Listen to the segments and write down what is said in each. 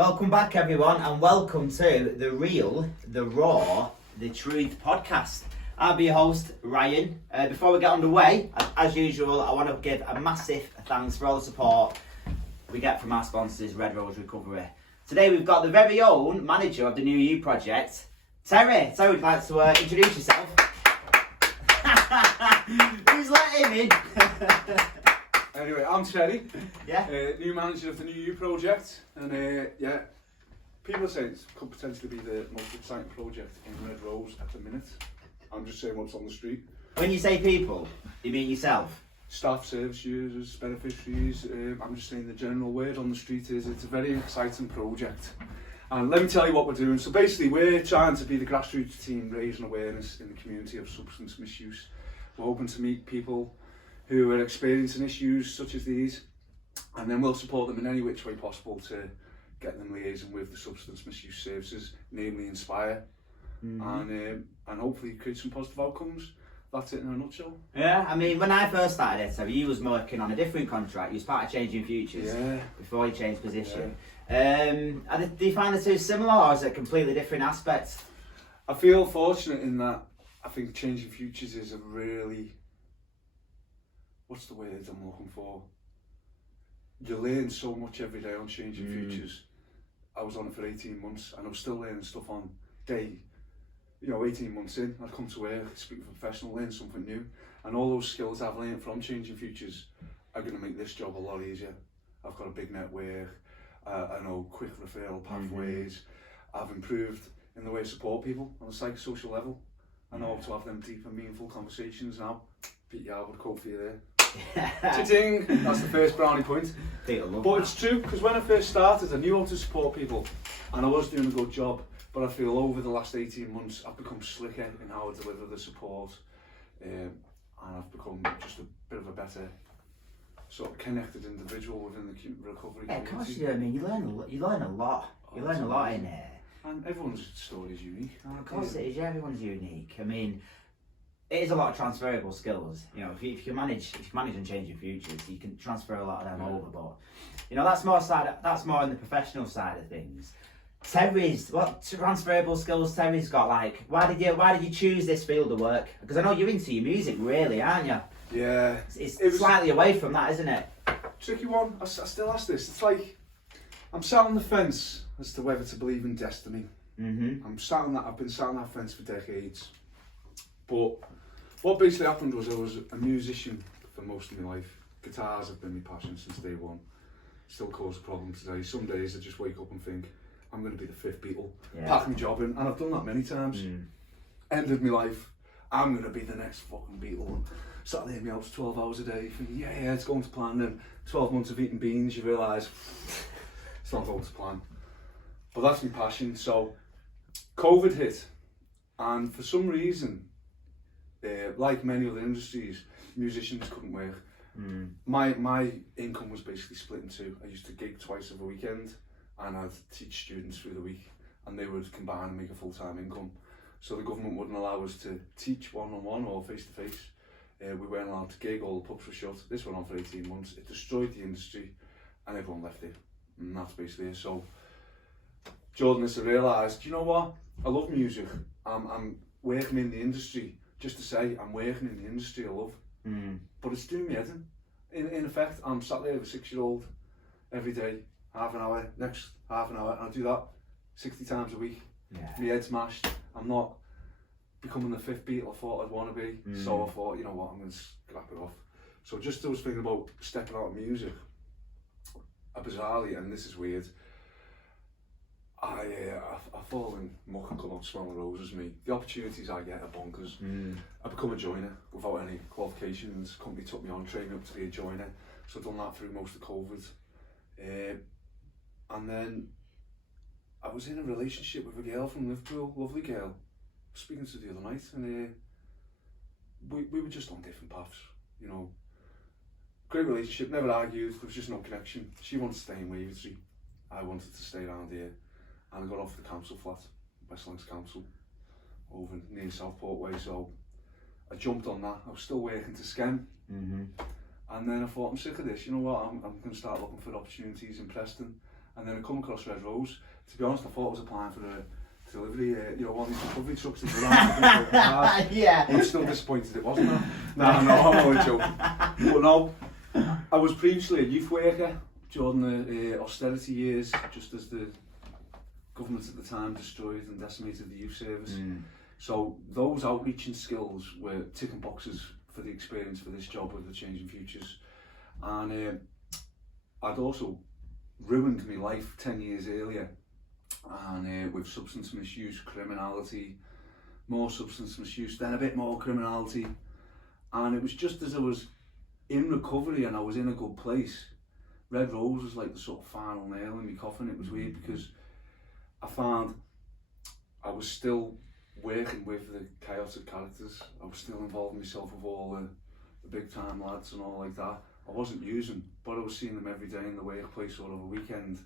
Welcome back, everyone, and welcome to the Real, the Raw, the Truth podcast. I'll be your host, Ryan. Before we get underway, as usual, I want to give a massive thanks for all the support we get from our sponsors, Red Rose Recovery. Today we've got the very own manager of the New You project, Terry. Terry, would you like to introduce yourself? Who's let him in? Anyway, I'm Terry, Yeah. new manager of the New You project, and people say it could potentially be the most exciting project in Red Rose at the minute. I'm just saying what's on the street. When you say people, you mean yourself? Staff, service users, beneficiaries, I'm just saying the general word on the street is it's a very exciting project. And let me tell you what we're doing. So basically we're trying to be the grassroots team raising awareness in the community of substance misuse. We're hoping to meet people who are experiencing issues such as these, and then we'll support them in any which way possible to get them liaising with the substance misuse services, namely Inspire, and hopefully create some positive outcomes. That's it in a nutshell. Yeah, I mean, when I first started it, you was working on a different contract. You was part of Changing Futures before you changed position. Do you find the two similar, or is it completely different aspects? I feel fortunate in that I think Changing Futures is a really, what's the word I'm looking for? You learn so much every day on Changing Futures. I was on it for 18 months and I was still learning stuff on day, 18 months in. I come to work, speak to a professional, learn something new. And all those skills I've learned from Changing Futures are going to make this job a lot easier. I've got a big network, I know quick referral pathways. I've improved in the way I support people on a psychosocial level. I know how to have them deep and meaningful conversations now. Pete Yarwood quote for you there. Cha-ching! That's the first brownie point. But it's true, because when I first started I knew how to support people and I was doing a good job, but I feel over the last 18 months I've become slicker in how I deliver the support, and I've become just a bit of a better sort of connected individual within the recovery community. Yeah, of course you do. I mean, you learn a lot. You learn a lot in there. And everyone's story is unique. Of course it is. Yeah, everyone's unique. I mean, it is a lot of transferable skills. If you manage and change your futures, you can transfer a lot of them over. But that's more on the professional side of things. What transferable skills Terry's got? Like, why did you choose this field of work? Because I know you're into your music, really, aren't you? Yeah. It's slightly away from that, isn't it? Tricky one. I still ask this. It's like I'm sat on the fence as to whether to believe in destiny. I've been sat on that fence for decades. But what basically happened was I was a musician for most of my life. Guitars have been my passion since day one. Still cause a problem today. Some days I just wake up and think, I'm going to be the fifth Beatle. Pack my job in, and I've done that many times. End of my life, I'm going to be the next fucking Beatle. Sat there in my house 12 hours a day, thinking, yeah, it's going to plan. Then 12 months of eating beans, you realise it's not going to plan. But that's my passion. So COVID hit, and for some reason, like many other industries, musicians couldn't work. My income was basically split in two. I used to gig twice a weekend, and I'd teach students through the week, and they would combine and make a full-time income. So the government wouldn't allow us to teach one-on-one or face-to-face. We weren't allowed to gig, all the pubs were shut. This went on for 18 months. It destroyed the industry, and everyone left it. And that's basically it. So Jordan has realised, you know what? I love music. I'm working in the industry just to say I'm working in the industry I love. But it's doing me head in. In effect, I'm sat there with a 6-year-old every day, half an hour, next half an hour, and I do that 60 times a week. My head's mashed. I'm not becoming the fifth Beatle I thought I'd want to be. So I thought, you know what, I'm going to scrap it off. So just I was thinking about stepping out of music. Bizarrely, and this is weird, I fall in muck and come out smelling roses. Me, the opportunities I get are bonkers. I become a joiner without any qualifications. The company took me on, trained me up to be a joiner, so I've done that through most of COVID. And then I was in a relationship with a girl from Liverpool, lovely girl. I was speaking to her the other night, and we were just on different paths, Great relationship, never argued, there was just no connection. She wanted to stay in Wavertree, I wanted to stay around here, and I got off the council flat, West Lancs Council, over near Southport way, so I jumped on that. I was still working to Skem, and then I thought, I'm sick of this, you know what, I'm going to start looking for opportunities in Preston, And then I come across Red Rose. To be honest, I thought I was applying for a delivery, one of these recovery trucks that go around. Yeah. I'm still disappointed it wasn't that. No, I'm only joking. But no, I was previously a youth worker during the austerity years, just as the government at the time destroyed and decimated the youth service. So those outreaching skills were ticking boxes for the experience for this job with the Changing Futures. And I'd also ruined my life 10 years earlier, and with substance misuse, criminality, more substance misuse, then a bit more criminality. And it was just as I was in recovery and I was in a good place, Red Rose was like the sort of final nail in my coffin. It was weird because I found I was still working with the chaotic characters. I was still involving myself with all the big time lads and all like that. I wasn't using, but I was seeing them every day in the workplace or over a weekend.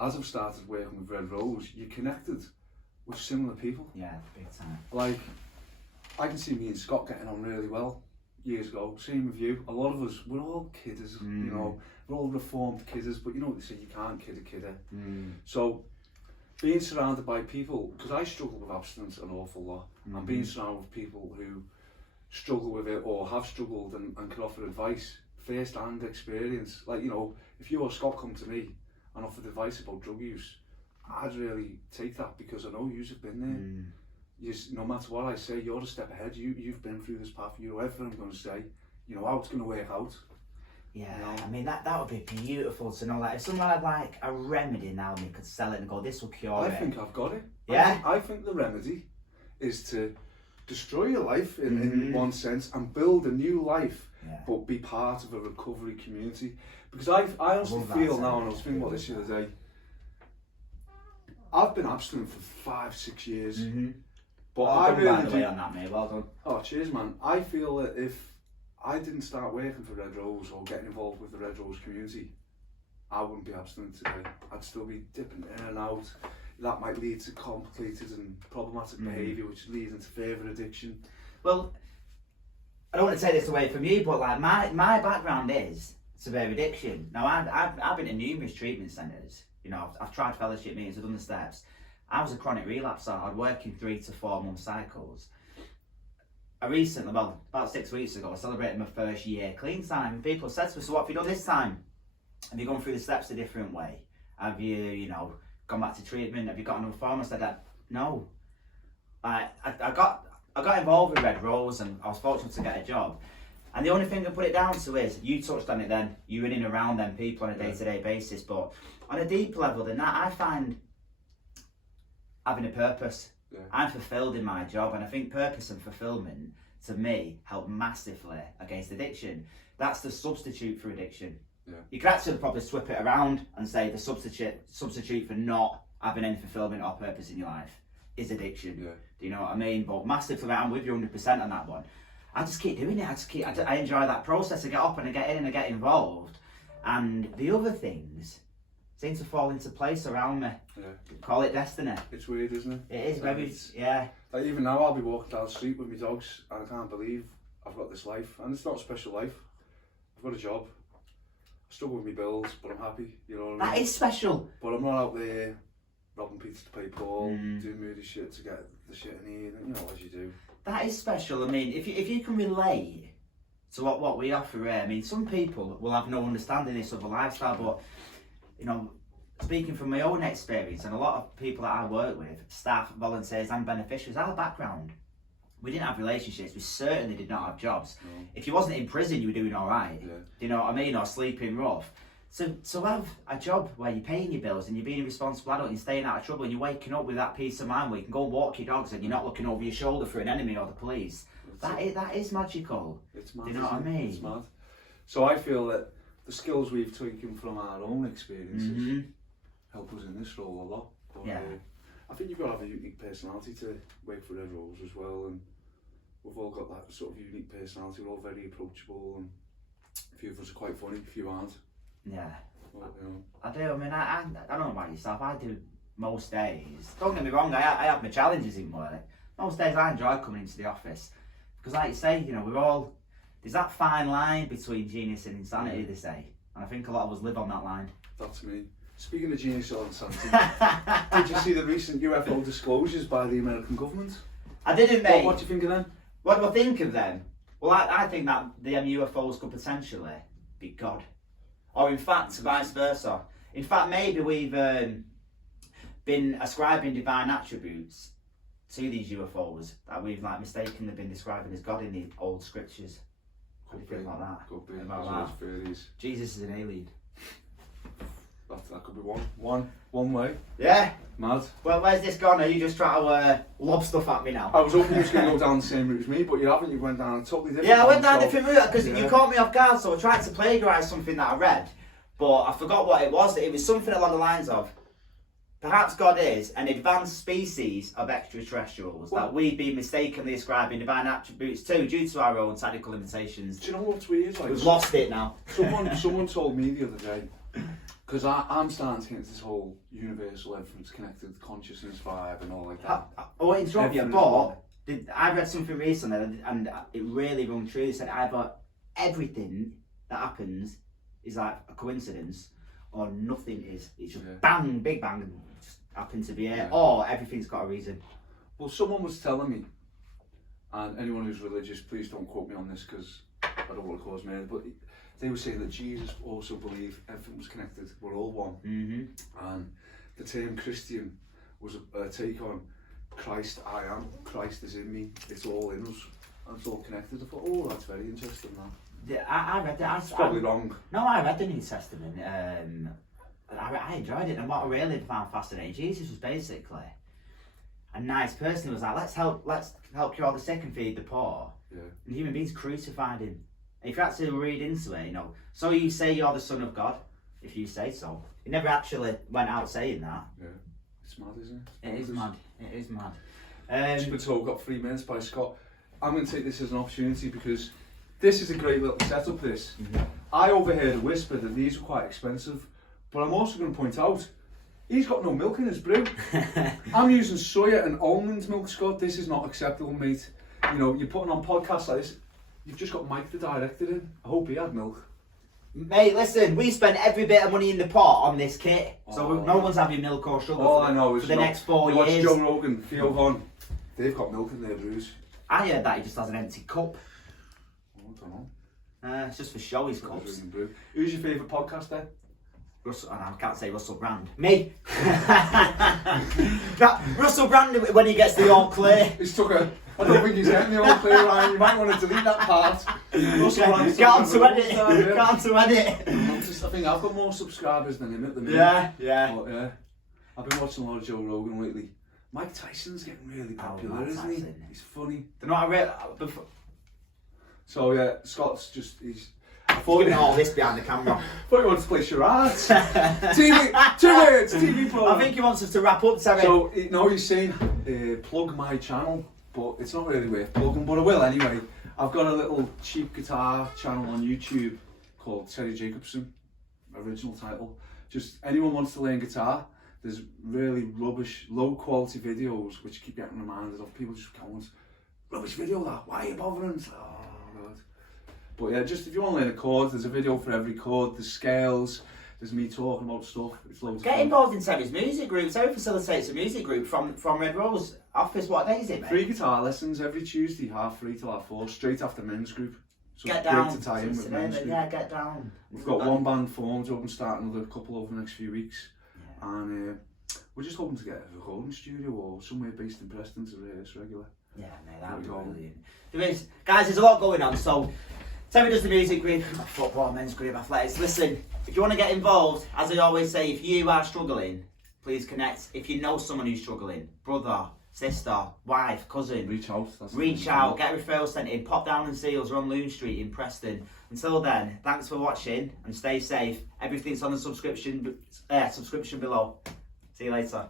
As I've started working with Red Rose, you're connected with similar people. Yeah, big time. Like, I can see me and Scott getting on really well years ago. Same with you. A lot of us, we're all kidders, we're all reformed kidders, but you know what they say, you can't kid a kidder. So, being surrounded by people, because I struggle with abstinence an awful lot, and being surrounded with people who struggle with it or have struggled and can offer advice, first-hand experience. Like, if you or Scott come to me and offered advice about drug use, I'd really take that because I know you've been there. No matter what I say, you're a step ahead. You've been through this path. You know everything I'm going to say. You know how it's going to work out. Yeah, I mean that would be beautiful to know. Like if someone had like a remedy now and they could sell it and go, this will cure it. I think I've got it. Yeah. I think the remedy is to destroy your life in one sense and build a new life, but be part of a recovery community. Because I honestly feel now, and I was thinking about this the other day, I've been abstinent for 5-6 years. But I really by the way on that, mate. Well done. Oh, cheers, man. I feel that if I didn't start working for Red Rose or getting involved with the Red Rose community, I wouldn't be abstinent today. I'd still be dipping in and out. That might lead to complicated and problematic behaviour, which leads into further addiction. Well, I don't want to take this away from you, but like my background is severe addiction. Now I've been to numerous treatment centres. I've tried fellowship meetings, I've done the steps. I was a chronic relapser. I'd work in 3 to 4 month cycles. I recently, about 6 weeks ago, I celebrated my first year clean time. And people said to me, so what have you done this time? Have you gone through the steps a different way? Have you, gone back to treatment? Have you got another form? I said, no. I got involved with Red Rose and I was fortunate to get a job. And the only thing I put it down to is, you touched on it then, you're in and around them people on a day-to-day basis, but on a deep level than that, I find having a purpose. Yeah. I'm fulfilled in my job, and I think purpose and fulfillment, to me, help massively against addiction. That's the substitute for addiction. Yeah. You could actually probably swip it around and say the substitute for not having any fulfillment or purpose in your life is addiction. Yeah. Do you know what I mean? But massively, I'm with you 100% on that one. I just keep doing it. I enjoy that process. I get up and I get in and I get involved, and the other things seem to fall into place around me. Yeah. Call it destiny. It's weird, isn't it? It is very, yeah. Like even now, I'll be walking down the street with my dogs, and I can't believe I've got this life, and it's not a special life. I've got a job. I struggle with my bills, but I'm happy. You know what I mean? That is special. But I'm not out there robbing pizza to pay Paul, doing moody shit to get the shit I need, as you do. That is special. I mean, if you can relate to what we offer here, I mean, some people will have no understanding of this other lifestyle, but speaking from my own experience and a lot of people that I work with, staff, volunteers and beneficiaries, our background, we didn't have relationships, we certainly did not have jobs. No. If you wasn't in prison, you were doing all right. Yeah. Do you know what I mean? Or sleeping rough. So have a job where you're paying your bills and you're being a responsible adult and you're staying out of trouble and you're waking up with that peace of mind where you can go and walk your dogs and you're not looking over your shoulder for an enemy or the police. That is magical. It's mad. Do you know what I mean? It's mad. So I feel that the skills we've taken from our own experiences help us in this role a lot. But, yeah. I think you've got to have a unique personality to work for Red Rose as well, and we've all got that sort of unique personality. We're all very approachable, and a few of us are quite funny, a few aren't. Yeah. Well, I do. I mean, I don't know about yourself. I do most days. Don't get me wrong. I have my challenges in work. Most days I enjoy coming into the office because, like you say, there's that fine line between genius and insanity. They say, and I think a lot of us live on that line. That's me. Speaking of genius or insanity, did you see the recent UFO disclosures by the American government? I didn't, mate. What do you think of them? What do I think of them? Well, I think that the UFOs could potentially be God. Or in fact, vice versa. In fact, maybe we've been ascribing divine attributes to these UFOs that we've mistakenly been describing as God in the old scriptures. What do you think about that? Could be. About that? Theories. Jesus is an alien. That could be one way. Yeah. Mad. Well, where's this gone? Are you just trying to lob stuff at me now? I was hoping you was going to go down the same route as me, but you haven't. You went down a totally different. Yeah, I went down a so- different route because you caught me off guard, so I tried to plagiarise something that I read, but I forgot what it was. It was something along the lines of, perhaps God is an advanced species of extraterrestrials that we've been mistakenly ascribing divine attributes to due to our own technical limitations. Do you know what's weird? Like, We've lost it now. someone told me the other day, because I'm starting to get into this whole universal, everything's connected, consciousness vibe and all like that. I won't interrupt you, Everything is but one. I read something recently and it really rung true. It said either everything that happens is like a coincidence or nothing is. It's just bang, big bang, and just happens to be it, or everything's got a reason. Well, someone was telling me, and anyone who's religious, please don't quote me on this because I don't want to cause murder, but they were saying that Jesus also believed everything was connected, we're all one. Mm-hmm. And the term Christian was a take on Christ I am, Christ is in me, it's all in us, and it's all connected. I thought, oh, that's very interesting, that. Yeah, I read that. It's probably wrong. No, I read the New Testament. I enjoyed it, and what I really found fascinating, Jesus was basically a nice person. He was like, let's help cure the sick and feed the poor. Yeah. And human beings crucified him. And if you actually read into it, so you say you're the Son of God, if you say so. He never actually went out saying that. Yeah. It's mad, isn't it? It is mad. It is mad. Just been told, got 3 minutes by Scott. I'm going to take this as an opportunity because this is a great little setup, this. Mm-hmm. I overheard a whisper that these were quite expensive, but I'm also going to point out, he's got no milk in his brew. I'm using soya and almond milk, Scott. This is not acceptable, mate. You know, you're putting on podcasts like this, you've just got Mike the director in. I hope he had milk. Mate, listen, we spent every bit of money in the pot on this kit, so no one's having milk or sugar for the next 4 you watch years. Joe Rogan, Theo Von, they've got milk in their brews. I heard that he just has an empty cup. I don't know. It's just for show, his cups. Who's your favourite podcaster? Russell, and I can't say Russell Brand. Me! Russell Brand when he gets the all clear. He's took a... I don't think he's getting the all clear, Ryan. You might want to delete that part. Get on to edit. Get on to edit. I think I've got more subscribers than him at the minute. Yeah. But, yeah. I've been watching a lot of Joe Rogan lately. Mike Tyson's getting really popular, Mike isn't he? Tyson. He's funny. Do you know what I read? Before, So yeah, Scott's just... he's... giving all this behind the camera. thought he wanted to play charades. TV, 2 words, TV program. I think he wants us to wrap up, Terry. So, no, he's saying, plug my channel, but it's not really worth plugging, but I will anyway. I've got a little cheap guitar channel on YouTube called Terry Jacobson, original title. Just anyone wants to learn guitar, there's really rubbish, low quality videos which keep getting reminded of people just going, rubbish video that, why are you bothering? It's like, oh God. But yeah, just if you want to learn a chord, there's a video for every chord, there's scales, there's me talking about stuff, it's loads Get of fun. involved in Terry's music group. Terry facilitates a music group from Red Rose office. What day is it, mate? Free guitar lessons every Tuesday, 3:30 till 4, straight after men's group. So Get it's down. great to tie in with men's group. Yeah, get down. We've got one band formed, we're hoping to start another couple over the next few weeks. Yeah. And we're just hoping to get a recording studio or somewhere based in Preston to rehearse regular. Yeah, mate, that would be There we go. brilliant. There is, guys, there's a lot going on. So, Terry does the music group, football, men's group, athletics. Listen, if you want to get involved, as I always say, if you are struggling, please connect. If you know someone who's struggling, brother, sister, wife, cousin, Reach out. reach out, get referrals sent in, pop down and see us. We're on Loon Street in Preston. Until then, thanks for watching and stay safe. Everything's on the subscription below. See you later.